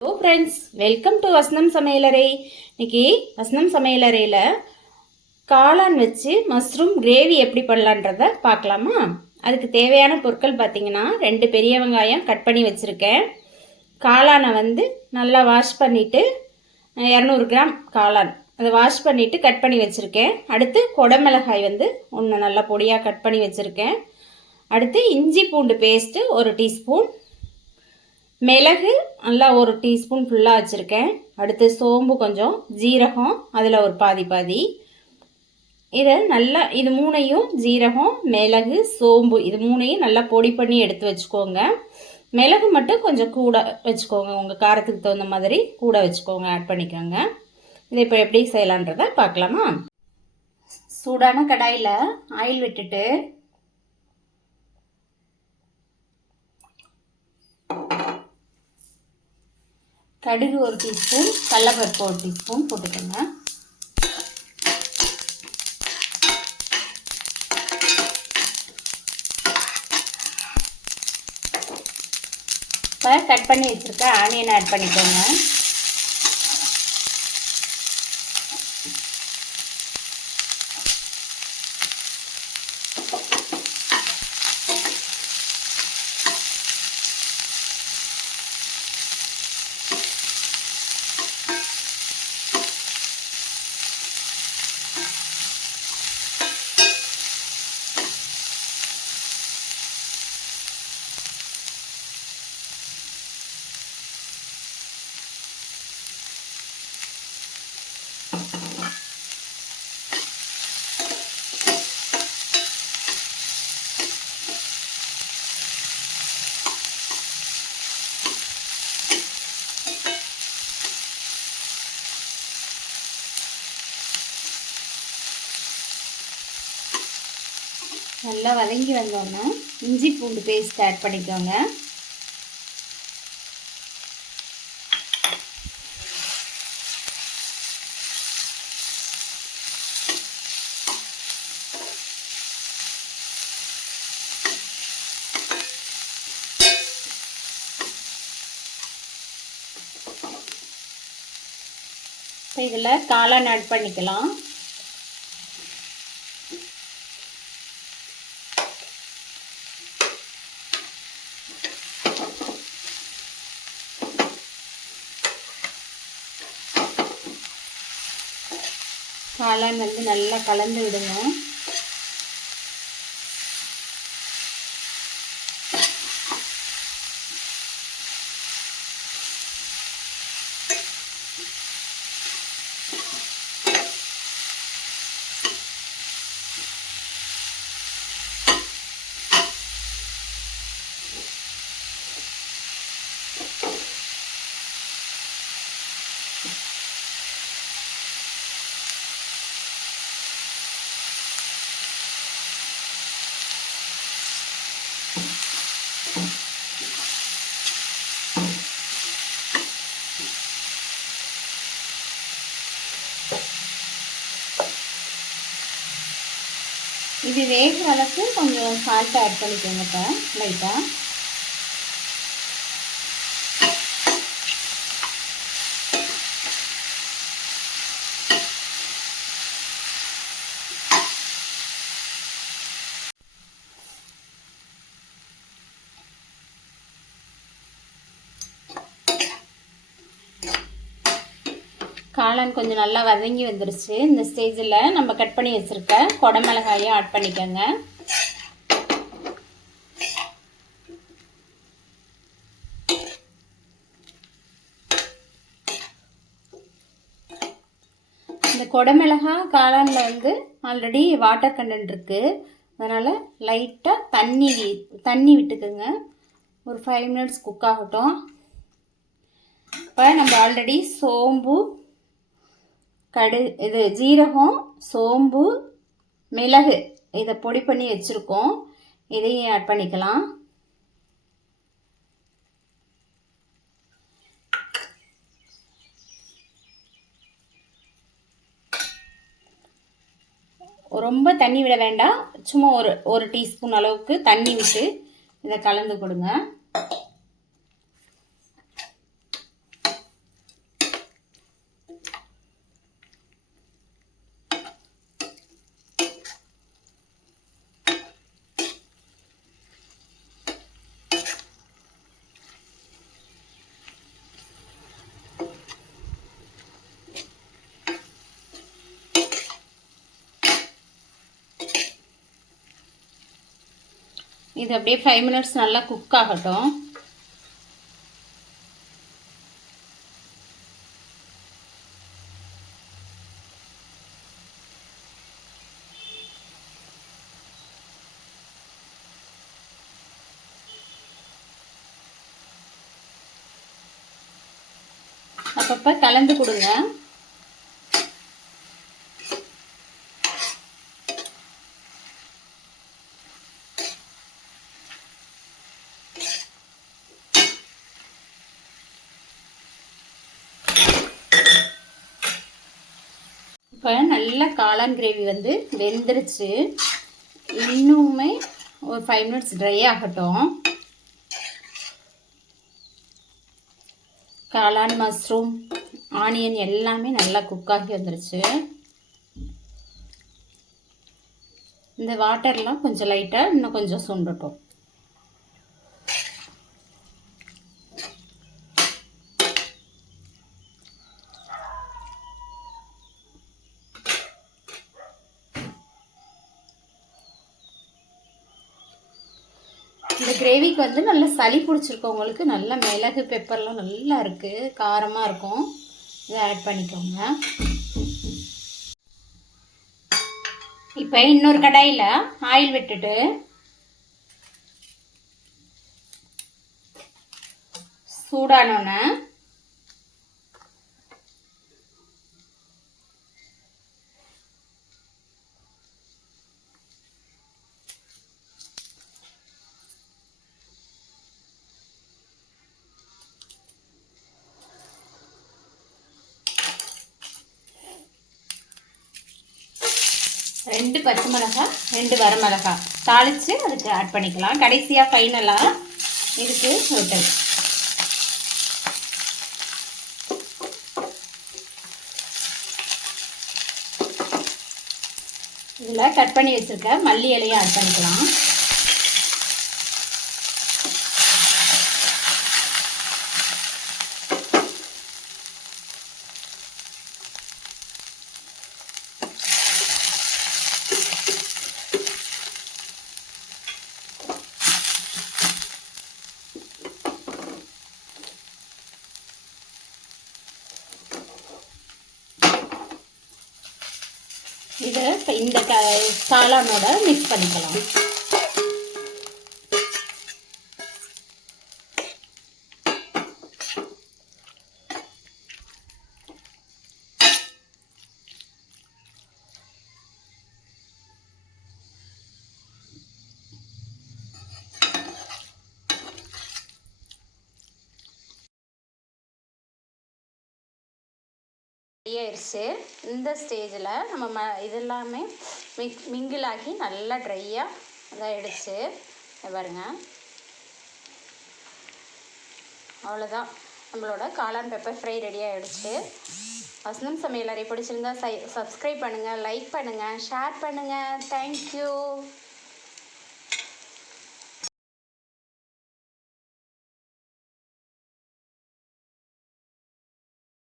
Hello friends, welcome to வசனம் சமையலறை. இன்னைக்கு வசனம் சமையலறையில் காளான் வச்சு மஷ்ரூம் கிரேவி எப்படி பண்ணலான்றத பார்க்கலாமா? அதுக்கு தேவையான பொருட்கள் பார்த்தீங்கன்னா 2 பெரிய வெங்காயம் கட் பண்ணி வச்சுருக்கேன். காளானை நல்லா வாஷ் பண்ணிவிட்டு 200 கிராம் காளான் அதை வாஷ் பண்ணிவிட்டு கட் பண்ணி வச்சுருக்கேன். அடுத்து கொடமிளகாய் ஒன்று நல்லா பொடியாக கட் பண்ணி வச்சுருக்கேன். அடுத்து இஞ்சி பூண்டு பேஸ்ட்டு 1 டீஸ்பூன், மிளகு நல்லா 1 டீஸ்பூன் ஃபுல்லாக வச்சுருக்கேன். அடுத்து சோம்பு கொஞ்சம், ஜீரகம் அதில் ஒரு பாதி. இதை நல்லா இது மூணையும் ஜீரகம், மிளகு, சோம்பு இது மூணையும் நல்லா பொடி பண்ணி எடுத்து வச்சுக்கோங்க. மிளகு மட்டும் கொஞ்சம் கூட வச்சுக்கோங்க, உங்கள் காரத்துக்கு தகுந்த மாதிரி கூட வச்சுக்கோங்க, ஆட் பண்ணிக்கோங்க. இதை இப்போ எப்படி செய்யலான்றதை பார்க்கலாமா? சூடான கடாயில் ஆயில் விட்டுட்டு கடுகு 1 டீஸ்பூன், கடலைப்பருப்பு 1 டீஸ்பூன் போட்டுக்கோங்க. இப்போ கட் பண்ணி வச்சுருக்க ஆனியன் ஆட் பண்ணிக்கோங்க. நல்லா வதங்கி வந்தோன்னா இஞ்சி பூண்டு பேஸ்ட் ஆட் பண்ணிக்கோங்க. இப்போ இதில் காளான் ஆட் பண்ணிக்கலாம். காளான் நல்லா கலந்து விடுங்க. இது வேகிற அளவுக்கு கொஞ்சம் சால்ட் ஆட் பண்ணிக்கோங்க. இப்போ லைட்டாக காளான் கொஞ்சம் நல்லா வதங்கி வந்துருச்சு. இந்த ஸ்டேஜில் நம்ம கட் பண்ணி வச்சுருக்க கொடமிளகாயை ஆட் பண்ணிக்கோங்க. இந்த கொடமிளகாய் காளானில் ஆல்ரெடி வாட்டர் கண்டென்ட் இருக்குது, அதனால் லைட்டாக தண்ணி விட்டுக்குங்க. ஒரு 5 மினிட்ஸ் குக் ஆகட்டும். இப்போ நம்ம ஆல்ரெடி சோம்பு, இது ஜீரகம், சோம்பு, மிளகு இதை பொடி பண்ணி வச்சுருக்கோம். இதையும் ஆட் பண்ணிக்கலாம். ரொம்ப தண்ணி விட வேண்டாம், சும்மா ஒரு டீஸ்பூன் அளவுக்கு தண்ணி விட்டு இதை கலந்து கொடுங்க. இது அப்படியே 5 மினிட்ஸ் நல்லா குக் ஆகட்டும். அப்பப்போ கலந்து கொடுங்க. இப்போ நல்லா காளான் கிரேவி வந்து வெந்துருச்சு. இன்னுமே ஒரு 5 மினிட்ஸ் ட்ரை ஆகட்டும். காளான், மஷ்ரூம், ஆனியன் எல்லாமே நல்லா குக் ஆகி வந்துருச்சு. இந்த வாட்டர்லாம் கொஞ்சம் லைட்டாக இன்னும் கொஞ்சம் சுண்டட்டும். இந்த கிரேவிக்கு வந்து நல்லா சளி பிடிச்சிருக்கவங்களுக்கு நல்லா மிளகு பெப்பர்லாம் நல்லா இருக்குது, காரமாக இருக்கும். இதை ஆட் பண்ணிக்கோங்க. இப்போ இன்னொரு கடாயில் ஆயில் விட்டுட்டு சூடானோன்னே ரெண்டு பச்சை மிளகாய், 2 வரமிளகாய் தாளித்து அதுக்கு ஆட் பண்ணிக்கலாம். கடைசியாக ஃபைனலாக இதுக்கு விட்டு இதில் கட் பண்ணி வச்சுருக்க மல்லி இலையும் ஆட் பண்ணிக்கலாம். இதை இந்த காளானோட மிக்ஸ் பண்ணிக்கலாம். ஆயிடுச்சு. இந்த ஸ்டேஜில் நம்ம இதெல்லாமே மிங்கிள் ஆகி நல்லா ட்ரையாக இதாகிடுச்சு. பாருங்க, அவ்வளோதான், நம்மளோட காளான் பெப்பர் ஃப்ரை ரெடி ஆகிடுச்சு. வசனம் சமையலறை பிடிச்சிருந்தா சப்ஸ்கிரைப் பண்ணுங்கள், லைக் பண்ணுங்கள், ஷேர் பண்ணுங்கள். தேங்க்யூ.